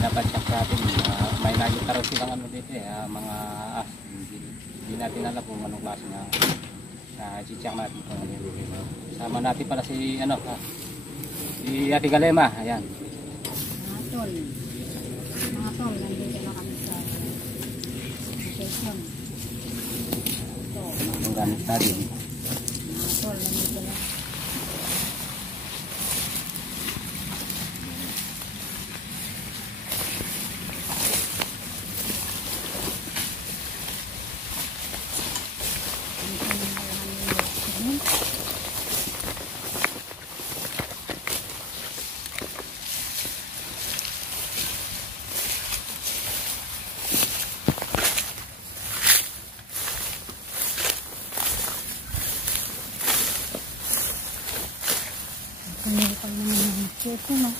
pinapacheck natin. May nakita rin silang ano dito mga hindi natin alam kung anong klase na i-check natin kung ano yun. Sama natin pala si si Ate Galema. Ayan. Mga tol, nandito na kami sa station. Ito, Ang gamit natin. mga tol, nandito na. Kanil pa naman yung sito, no?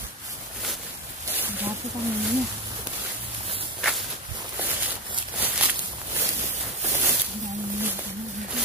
Dati kami yun, Ang dami nyo kami dito.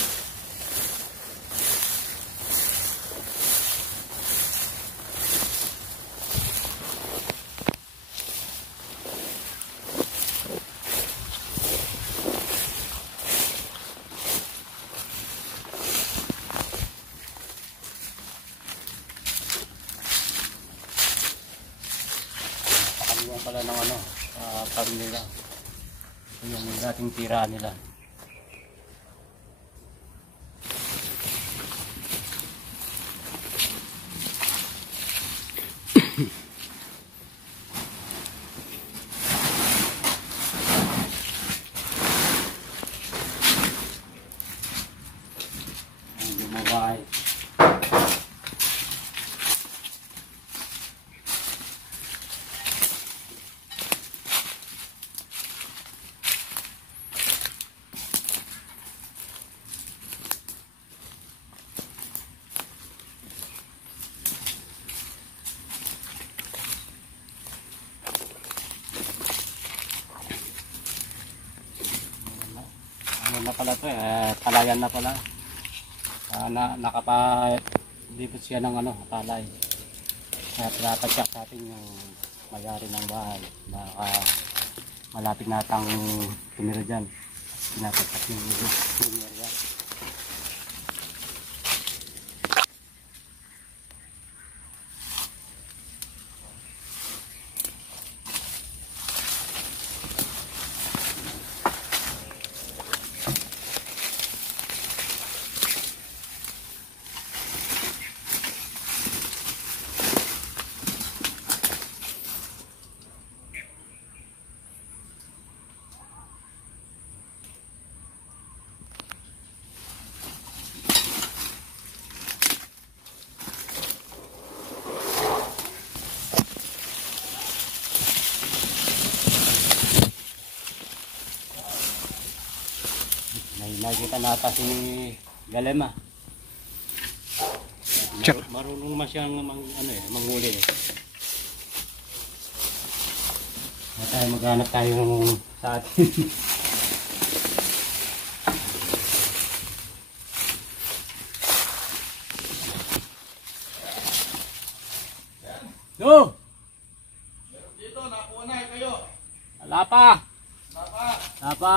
Pala ng farm nila. Ito yung dating tira nila. Ang lumabay. Ano na pala to palayan na pala. Nakapalipot siya ng palay. Kaya pinapacheck natin yung may-ari ng bahay. Baka malapit natang tumira dyan. Pinapacheck yung area. Nakikita nata si Galema. Marunong naman siyang manghuli. Maghanap tayo sa atin. No! Dito, nakuha na kayo. Wala pa! Papa. Wala pa!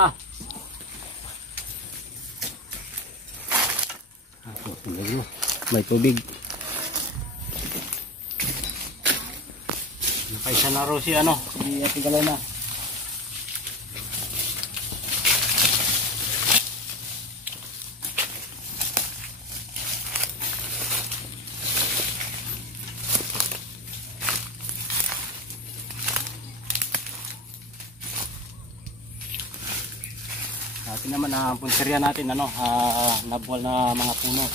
May tubig. Nakaisa na ro si Ate Galena. Atin naman ang punteriya natin nabuwal na mga puno.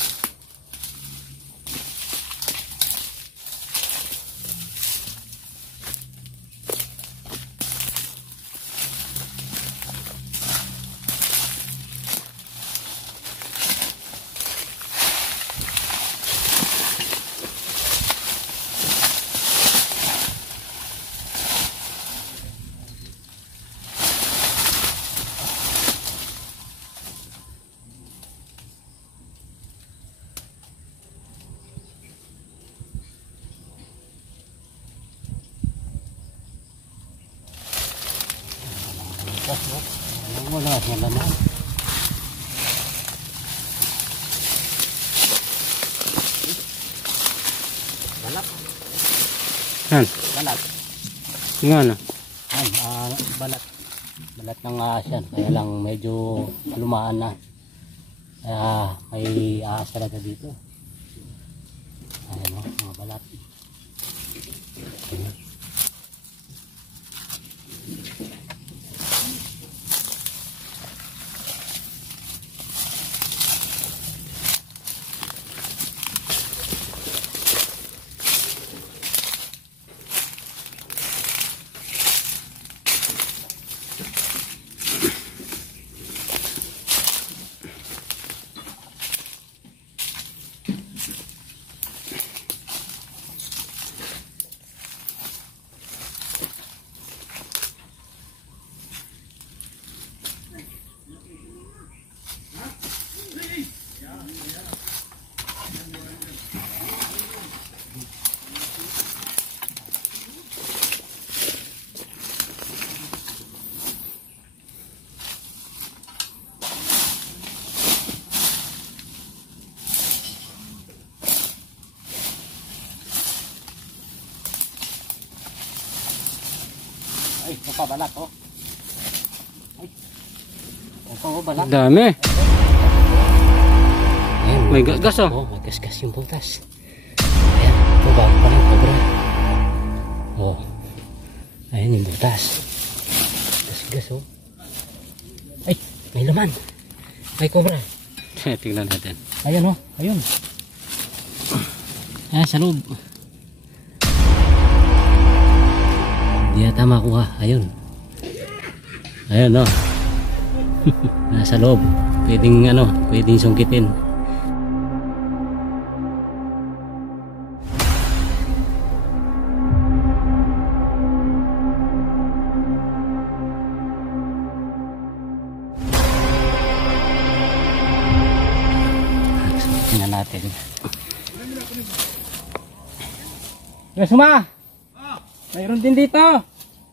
Wala naman. Balat. Yan. Balat. Nga na. Yan, balat. Balat ng ahas yan. Kaya lang medyo lumaan na. Kaya may ahas talaga dito. Ayan o, mga balat. Ayan. Ay, ito pa balat oh. Ay. Ito oh, balat. Dami. Ayan, May gas oh. Oh, may gas-gas yung butas. Ayan, ito bago pa ng cobra. Oh. Ayan yung butas. Gas-gas oh. Ay, may laman. May cobra. Tingnan natin. Ayan oh, ayun. Ayan sa loob. Hindi yata makuha. Ayun. Ayun oh. Nasa loob. Pwedeng pwedeng sungkitin. Tingnan natin. Suma! Mayroon din dito.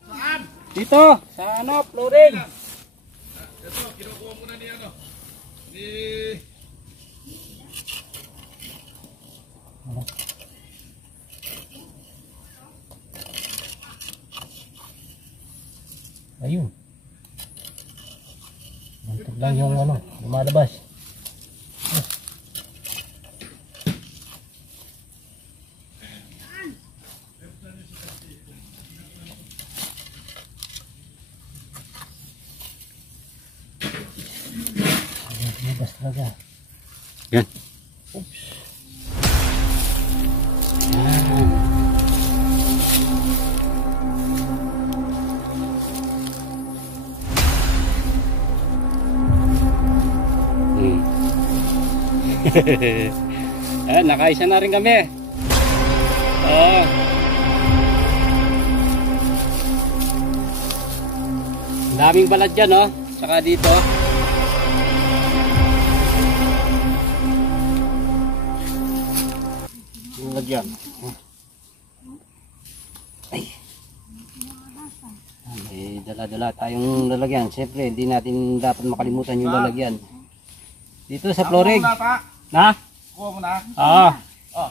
Saan? Dito, sa flooring. Ito, kinukuha muna ni ni... Ayun. Mantap lang yung lumalabas. Lumabas talaga. Yan. Yan. Ayan, nakaisa na rin kami. Oo. Daming balat dyan, oh. Saka dito. Lagyan. Ay. May dala-dala tayong lalagyan. Siyempre, hindi natin dapat makalimutan yung lalagyan. Dito sa flooring. Kuha mo na, pa. Na? Kuha mo na. Oo. Oh.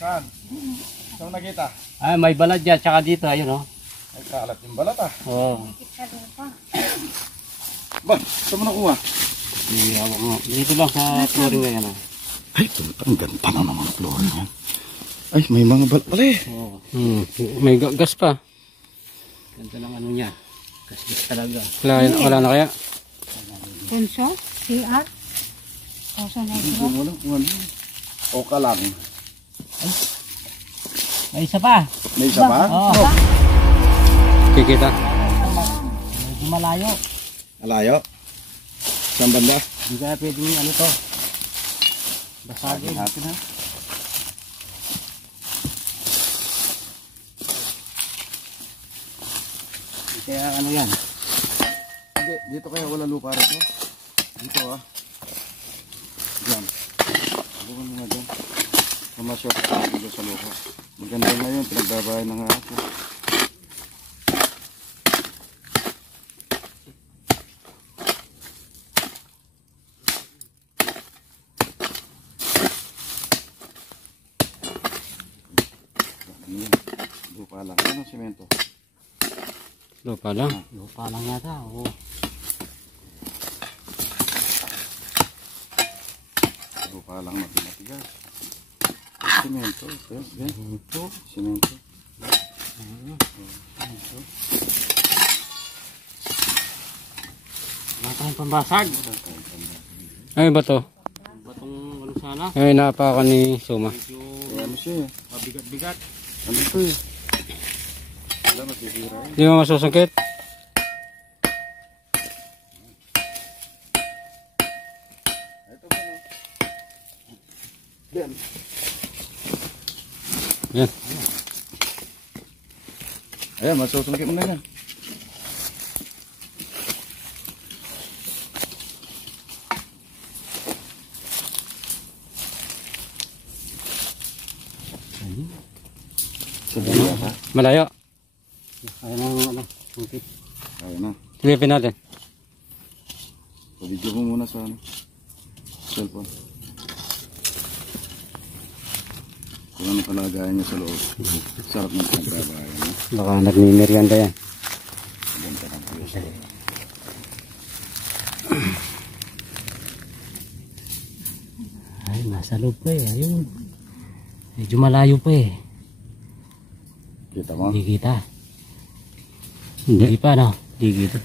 Saan? Saan mo nakita? Ay, may balad dyan. Tsaka dito, ayun oh. Ay, kalat yung balat ah. Oo. Ba, saan mo nakuha? Dito lang sa flooring ngayon oh. Ay, ang ganda na naman ang flooring yan. Ay, may mga balat pala eh. Oo. May gas pa. Ganda lang niya. Gas-gas talaga. Wala na kaya? Punso? CR? Oso na Hindi ito. mo lang kung ano. O ka lang. May isa pa. May isa pa? Oo. Kikita. Medyo malayo. Malayo. Saan banda? Hindi kaya pwedeng to. Basagin. Natin ha. Kaya yan. Hindi, dito kaya wala lupa rin. Dito ah. Diyan. Bukan mo nga dyan. Mamasya dito sa lupa. Maganda ngayon, pinagbabayan ng ako. lang. Anong semento? Lupa lang. Lupa lang yata. Oo. Lupa lang matigas. Semento. Semento. Semento. Wala tayong pambasag. Ay, bato. Batong ano sana. Ay, napaka ni Suma. Medyo Ano siya eh. mabigat-bigat. Ano ito eh. Wala masisira eh. Di mo masusungkit? Ito ba no? Yan. Yan. Ayan, masusungkit mo na yan. Sabihin ka. Malayo. Ayun ang ano. Sungkit. Ayan na. Silipin natin. Pabidyo mo muna sa ano. Cellphone. Kung ano kalagayan niya sa loob. Sarap ng pagbabayan niya. Baka nagmimerienda yan. Ganda ng puso. Ay, nasa loob pa eh. Ayun. Medyo malayo pa eh. Kita mo? Hindi kita. Hindi. Hindi pa no? Hindi kita.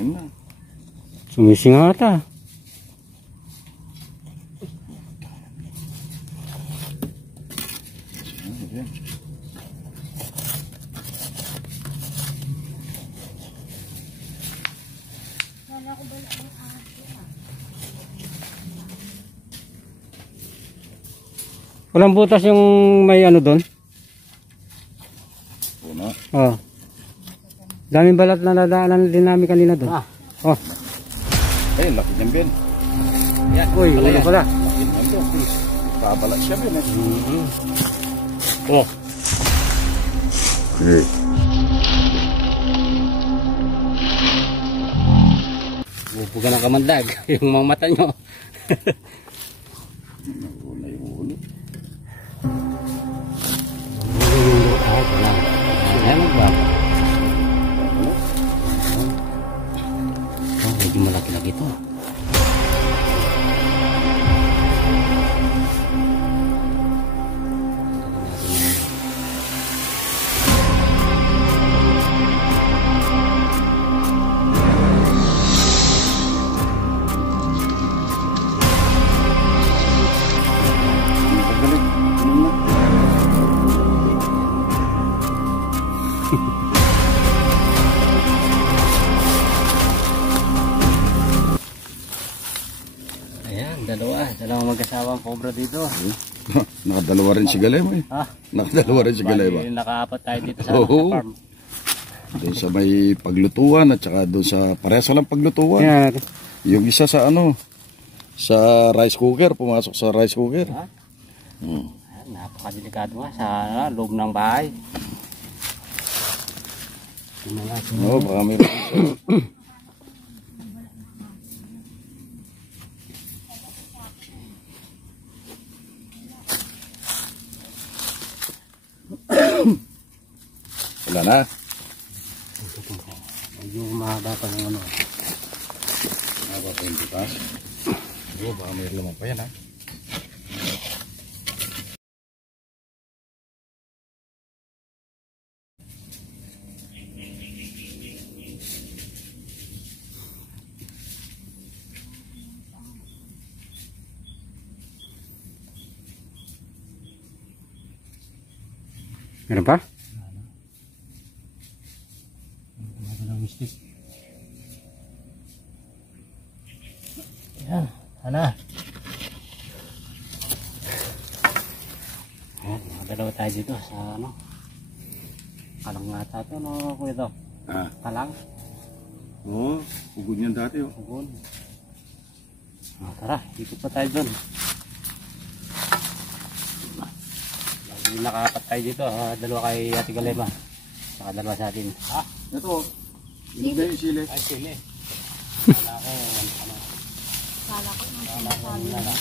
Yun na. Sumising ata. Ayan. Walang butas yung may ano doon. Puno. Oh. Daming balat na nadaanan din namin kanina doon. Ah. Oh. Eh, laki niyang Ben. Yan. Uy, wala pala. Laki niyang Ben. Babalak siya Ben eh. Oh. Eh. Bubuga ng kamandag. Yung mga mata nyo. Nauna yung ulo. Ayan mo ba? Oh, medyo malaki-laki ito. Tagalig. Ano na? Ayan, dalawang mag-asawang cobra dito. Nakadalawa rin si Galay mo eh. Ha? Nakadalawa rin si Galay ba? Bali, nakaapat tayo dito sa Oo. farm. Doon sa may paglutuan at saka doon sa parehas lang paglutuan. Tingnan natin. Yung isa sa ano, sa rice cooker, pumasok sa rice cooker. Ha? Hmm. Ayan, napakadelikado nga sa loob ng bahay. Oo, baka may wala na. Medyo mahaba pa ng ano. Haba pa yung butas. Oo, baka may laman pa yan ha. Meron pa? Ayan, ano? Ayan, dalawa tayo dito sa ano. Kalang nga tayo, no, kuya Doc? Ah. Kalang? Oo, ugod yan dati oh. Ugon. Tara, dito pa tayo dun. Nakaapat tayo dito, dalawa kay Ate Galema. Saka dalawa sa atin. Ah, Ito, inog na yung sili. ay sili. Kala ko, ano, Kala ko nang kala ko, ano na.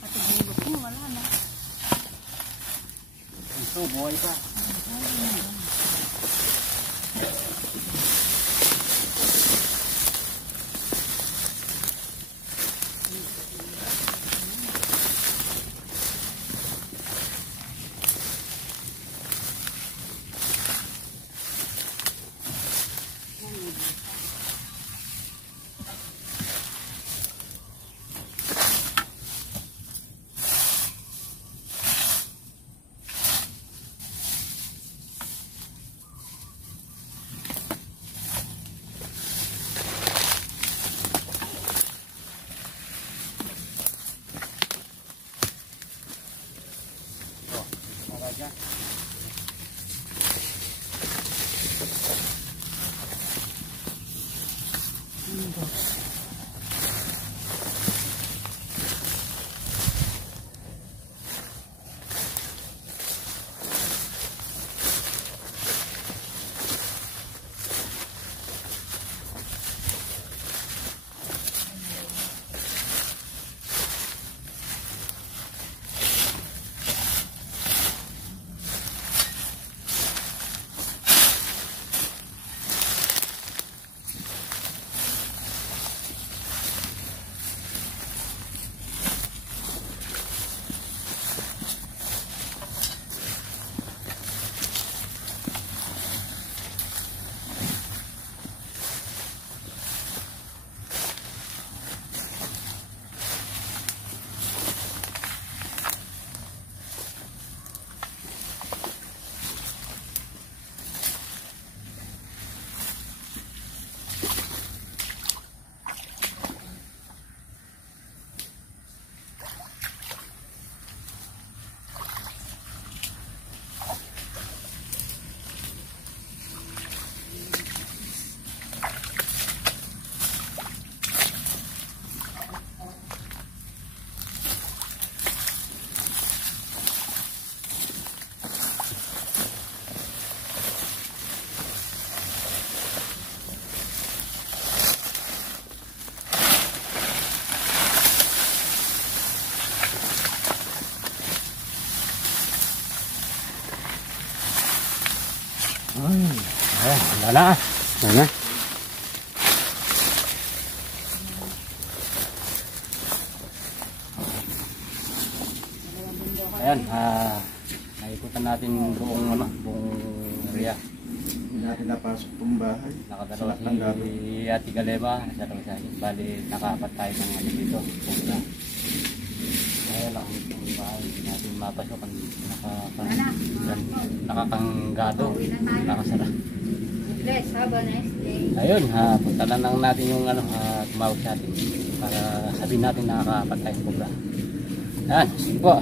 Pati bulok mo, wala na. Ito, buhay pa. Ayan. Ayan, wala na. Wala na. Ayan, naikutan natin buong area. Hindi natin napasok itong bahay. Nakadalawa Sa Tanggap. si Ate Galema, dalawa sa akin. Bali, nakapat tayo ng ano dito. Kaya lang, itong bahay, hindi natin mapasok. Nakakanggado, nakasara. Bless, have a nice day. Ayun, punta na lang natin yung tumawag sa atin para sabihin natin nakakapat tayong kubra. Ayan, sige po.